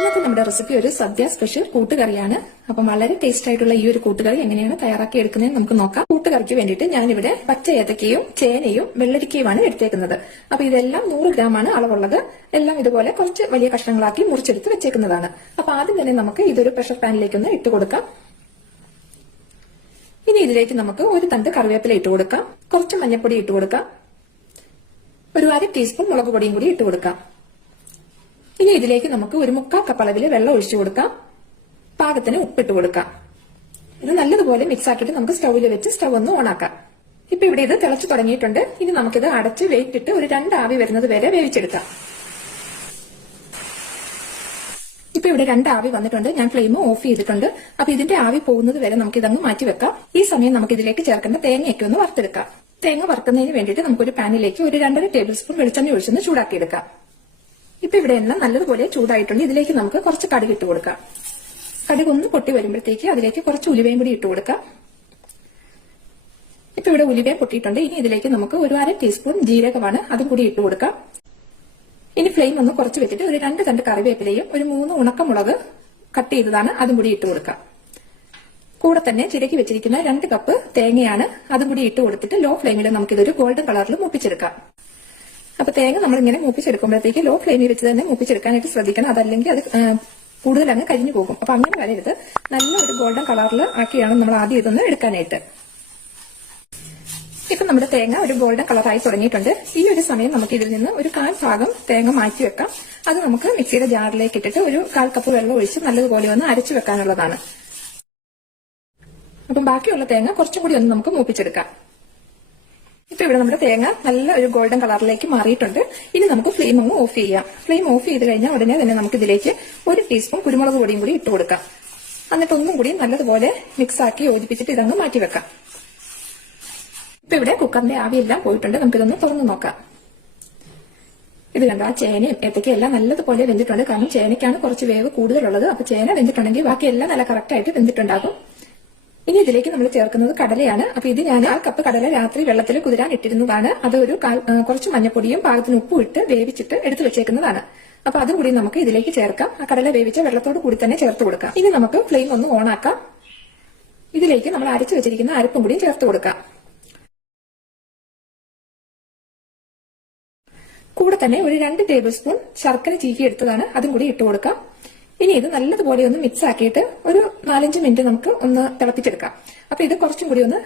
ഇന്നത്തെ നമ്മുടെ റെസിപ്പി ഒരു സദ്യ സ്പെഷ്യൽ കൂട്ടുകറിയാണ്. അപ്പം വളരെ ടേസ്റ്റ് ആയിട്ടുള്ള ഈ ഒരു കൂട്ടുകറി എങ്ങനെയാണ് തയ്യാറാക്കി എടുക്കുന്നതെന്ന് നമുക്ക് നോക്കാം. കൂട്ടുകറിക്ക് വേണ്ടിയിട്ട് ഞാനിവിടെ പച്ച ഏത്തക്കയും ചേനയും വെള്ളരിക്കയുമാണ് എടുത്തേക്കുന്നത്. അപ്പൊ ഇതെല്ലാം നൂറ് ഗ്രാം ആണ് അളവുള്ളത്. എല്ലാം ഇതുപോലെ കുറച്ച് വലിയ കഷ്ണങ്ങളാക്കി മുറിച്ചെടുത്ത് വെച്ചേക്കുന്നതാണ്. അപ്പൊ ആദ്യം തന്നെ നമുക്ക് ഇതൊരു പ്രഷർ പാനിലേക്ക് ഒന്ന് ഇട്ട് കൊടുക്കാം. ഇനി ഇതിലേക്ക് നമുക്ക് ഒരു തണ്ട് കറിവേപ്പില ഇട്ട് കൊടുക്കാം. കുറച്ച് മഞ്ഞൾപ്പൊടി ഇട്ട് കൊടുക്കാം. ഒരു അര ടീസ്പൂൺ മുളക് പൊടിയും കൂടി ഇട്ട് കൊടുക്കാം. ഇനി ഇതിലേക്ക് നമുക്ക് ഒരു മുക്കാൽ കപ്പ് അളവിൽ വെള്ളം ഒഴിച്ചു കൊടുക്കാം. പാകത്തിന് ഉപ്പിട്ട് കൊടുക്കാം. ഇത് നല്ലതുപോലെ മിക്സ് ആക്കിയിട്ട് നമുക്ക് സ്റ്റൗവിൽ വെച്ച് സ്റ്റൗ ഒന്ന് ഓണാക്കാം ഇപ്പൊ ഇവിടെ ഇത് തിളച്ചു തുടങ്ങിയിട്ടുണ്ട്. ഇനി നമുക്കിത് അടച്ച് വെയിറ്റ് ഇട്ട് ഒരു രണ്ട് ആവി വരുന്നത് വരെ വേവിച്ചെടുക്കാം. ഇപ്പൊ ഇവിടെ രണ്ട് ആവി വന്നിട്ടുണ്ട്. ഞാൻ ഫ്ലെയിം ഓഫ് ചെയ്തിട്ടുണ്ട്. അപ്പൊ ഇതിന്റെ ആവി പോകുന്നത് വരെ നമുക്ക് ഇതങ്ങ് മാറ്റി വെക്കാം. ഈ സമയം നമുക്ക് ഇതിലേക്ക് ചേർക്കേണ്ട തേങ്ങയൊക്കെ ഒന്ന് വറുത്തെടുക്കാം. തേങ്ങ വറുക്കുന്നതിന് വേണ്ടിയിട്ട് നമുക്കൊരു പാനിലേക്ക് ഒരു രണ്ടര ടേബിൾ സ്പൂൺ വെളിച്ചെണ്ണ ഒഴിച്ചൊന്ന് ചൂടാക്കിയെടുക്കാം. ഇപ്പൊ ഇവിടെ എണ്ണ നല്ലതുപോലെ ചൂടായിട്ടുണ്ട്. ഇതിലേക്ക് നമുക്ക് കുറച്ച് കടുക് ഇട്ട് കൊടുക്കാം. കടുക് ഒന്ന് പൊട്ടി വരുമ്പോഴത്തേക്ക് അതിലേക്ക് കുറച്ച് ഉലുവയും കൂടി ഇട്ട് കൊടുക്കാം. ഇപ്പൊ ഇവിടെ ഉലുവയും പൊട്ടിയിട്ടുണ്ട്. ഇനി ഇതിലേക്ക് നമുക്ക് ഒരു അര ടീസ്പൂൺ ജീരകമാണ് അതും കൂടി ഇട്ട് കൊടുക്കാം. ഇനി ഫ്ലെയിം ഒന്ന് കുറച്ച് വെച്ചിട്ട് ഒരു രണ്ട് തണ്ട് കറിവേപ്പിലയും ഒരു മൂന്ന് ഉണക്കമുളക് കട്ട് ചെയ്തതാണ് അതും കൂടി ഇട്ട് കൊടുക്കാം. കൂടെ തന്നെ ചിരക്കി വെച്ചിരിക്കുന്ന രണ്ട് കപ്പ് തേങ്ങയാണ് അതും കൂടി ഇട്ട് കൊടുത്തിട്ട് ലോ ഫ്ലെയിമിൽ നമുക്കിതൊരു ഗോൾഡൻ കളറിൽ മൂപ്പിച്ചെടുക്കാം. അപ്പൊ തേങ്ങ നമ്മളിങ്ങനെ മൂപ്പിച്ചെടുക്കുമ്പോഴത്തേക്ക് ലോ ഫ്ലെയിമിൽ വെച്ച് തന്നെ മൂപ്പിച്ചെടുക്കാനായിട്ട് ശ്രദ്ധിക്കണം. അതല്ലെങ്കിൽ അത് കൂടുതൽ അങ്ങ് കരിഞ്ഞു പോകും. അപ്പൊ അങ്ങനെ വരരുത്. നല്ല ഒരു ഗോൾഡൻ കളറിൽ ആക്കിയാണ് നമ്മൾ ആദ്യം ഇതൊന്ന് എടുക്കാനായിട്ട്. ഇപ്പൊ നമ്മുടെ തേങ്ങ ഒരു ഗോൾഡൻ കളറായി തുടങ്ങിയിട്ടുണ്ട്. ഈ ഒരു സമയം നമുക്ക് ഇതിൽ നിന്ന് ഒരു കാൽ ഭാഗം തേങ്ങ മാറ്റി വെക്കാം. അത് നമുക്ക് മിക്സിയുടെ ജാറിലേക്ക് ഇട്ടിട്ട് ഒരു കാൽ കപ്പ് വെള്ളം ഒഴിച്ച് നല്ലതുപോലെ ഒന്ന് അരച്ചു വെക്കാനുള്ളതാണ്. അപ്പം ബാക്കിയുള്ള തേങ്ങ കുറച്ചും കൂടി ഒന്ന് നമുക്ക് മൂപ്പിച്ചെടുക്കാം. ഇപ്പൊ ഇവിടെ നമ്മുടെ തേങ്ങ നല്ല ഒരു ഗോൾഡൻ കളറിലേക്ക് മാറിയിട്ടുണ്ട്. ഇനി നമുക്ക് ഫ്ലെയിം അങ്ങ് ഓഫ് ചെയ്യാം. ഫ്ലെയിം ഓഫ് ചെയ്ത് കഴിഞ്ഞാൽ ഉടനെ തന്നെ നമുക്ക് ഇതിലേക്ക് ഒരു ടീസ്പൂൺ കുരുമുളക് പൊടിയും കൂടി ഇട്ട് കൊടുക്കാം. എന്നിട്ട് ഒന്നും കൂടി നല്ലതുപോലെ മിക്സ് ആക്കി യോജിപ്പിച്ചിട്ട് ഇതങ്ങ് മാറ്റി വെക്കാം. ഇപ്പൊ ഇവിടെ കുക്കറിന്റെ ആവിയെല്ലാം പോയിട്ടുണ്ട്. നമുക്കിതൊന്ന് തുറന്നു നോക്കാം. ഇത് കണ്ടോ ആ ചേനയും ഏത്തക്കയും എല്ലാം നല്ലതുപോലെ വെന്തിട്ടുണ്ട്. കാരണം ചേനയ്ക്കാണ് കുറച്ച് വേവ് കൂടുതലുള്ളത്. അപ്പൊ ചേന വെന്തിട്ടുണ്ടെങ്കിൽ ബാക്കിയെല്ലാം നല്ല കറക്റ്റ് ആയിട്ട് വെന്തിട്ടുണ്ടാകും. ഇനി ഇതിലേക്ക് നമ്മൾ ചേർക്കുന്നത് കടലയാണ്. അപ്പൊ ഇത് ഞാൻ ആ കപ്പ് കടല രാത്രി വെള്ളത്തിൽ കുതിരാൻ ഇട്ടിരുന്നതാണ്. അത് ഒരു കുറച്ച് മഞ്ഞപ്പൊടിയും പാകത്തിന് ഉപ്പും ഇട്ട് വേവിച്ചിട്ട് എടുത്തു വെച്ചേക്കുന്നതാണ്. അപ്പൊ അതും കൂടി നമുക്ക് ഇതിലേക്ക് ചേർക്കാം. ആ കടല വേവിച്ച വെള്ളത്തോട് കൂടി തന്നെ ചേർത്ത് കൊടുക്കാം. ഇനി നമുക്ക് ഫ്ലെയിം ഒന്ന് ഓണാക്കാം ഇതിലേക്ക് നമ്മൾ അരച്ചു വെച്ചിരിക്കുന്ന അരപ്പും കൂടി ചേർത്ത് കൊടുക്കാം. കൂടെ തന്നെ ഒരു രണ്ട് ടേബിൾ സ്പൂൺ ശർക്കര ചീക്കി എടുത്തതാണ്. അതും കൂടി ഇട്ട് കൊടുക്കാം. ഇനി ഇത് നല്ലതുപോലെ ഒന്ന് മിക്സ് ആക്കിയിട്ട് ഒരു നാലഞ്ച് മിനിറ്റ് നമുക്ക് ഒന്ന് തിളപ്പിച്ചെടുക്കാം. അപ്പൊ ഇത് കുറച്ചും കൂടി ഒന്ന്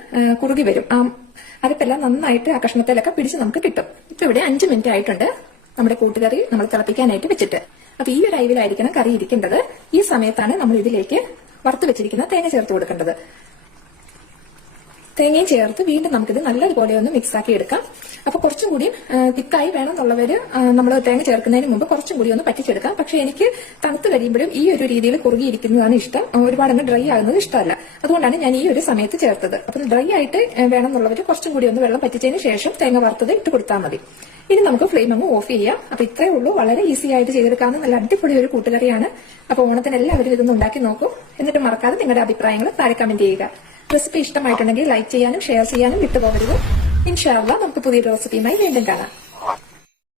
കുറുകി വരും. ആ അരപ്പെല്ലാം നന്നായിട്ട് ആ കഷ്ണത്തിലൊക്കെ പിടിച്ച് നമുക്ക് കിട്ടും. ഇപ്പൊ ഇവിടെ അഞ്ച് മിനിറ്റ് ആയിട്ടുണ്ട് നമ്മുടെ കൂട്ടുകറി നമ്മൾ തിളപ്പിക്കാനായിട്ട് വെച്ചിട്ട്. അപ്പൊ ഈ ഒരു അയവിലായിരിക്കണം കറി ഇരിക്കേണ്ടത്. ഈ സമയത്താണ് നമ്മൾ ഇതിലേക്ക് വറുത്ത് വെച്ചിരിക്കുന്ന തേങ്ങ ചേർത്ത് കൊടുക്കേണ്ടത്. തേങ്ങയും ചേർത്ത് വീണ്ടും നമുക്കിത് നല്ലതുപോലെ ഒന്ന് മിക്സ് ആക്കി എടുക്കാം. അപ്പൊ കുറച്ചും കൂടി തിക്കായി വേണമെന്നുള്ളവര് നമ്മൾ തേങ്ങ ചേർക്കുന്നതിന് മുമ്പ് കുറച്ചും കൂടി ഒന്ന് പറ്റിച്ചെടുക്കാം. പക്ഷെ എനിക്ക് തണുത്ത് കഴിയുമ്പോഴും ഈ ഒരു രീതിയിൽ കുറുകിയിരിക്കുന്നതാണ് ഇഷ്ടം. ഒരുപാട് അങ്ങ് ഡ്രൈ ആകുന്നത് ഇഷ്ടമല്ല. അതുകൊണ്ടാണ് ഞാൻ ഈ ഒരു സമയത്ത് ചേർത്തത്. അപ്പൊ ഡ്രൈ ആയിട്ട് വേണമെന്നുള്ളവർ കുറച്ചും കൂടി ഒന്ന് വെള്ളം പറ്റിച്ചതിന് ശേഷം തേങ്ങ വറുത്തത് ഇട്ട് കൊടുത്താൽ മതി. ഇനി നമുക്ക് ഫ്ലെയിം അങ്ങ് ഓഫ് ചെയ്യാം. അപ്പൊ ഇത്രേ ഉള്ളൂ. വളരെ ഈസി ആയിട്ട് ചെയ്തെടുക്കാവുന്ന നല്ല അടിപൊളി ഒരു കൂട്ടുകറിയാണ്. അപ്പൊ ഓണത്തിന് എല്ലാവരും ഇതൊന്ന് ഉണ്ടാക്കി നോക്കൂ. എന്നിട്ട് മറക്കാതെ നിങ്ങളുടെ അഭിപ്രായങ്ങൾ താഴെ കമന്റ് ചെയ്യുക. റെസിപ്പി ഇഷ്ടമായിട്ടുണ്ടെങ്കിൽ ലൈക്ക് ചെയ്യാനും ഷെയർ ചെയ്യാനും വിട്ടുപോകരുത്. ഇൻഷാല്ല നമുക്ക് പുതിയൊരു റെസിപ്പിയുമായി വീണ്ടും കാണാം.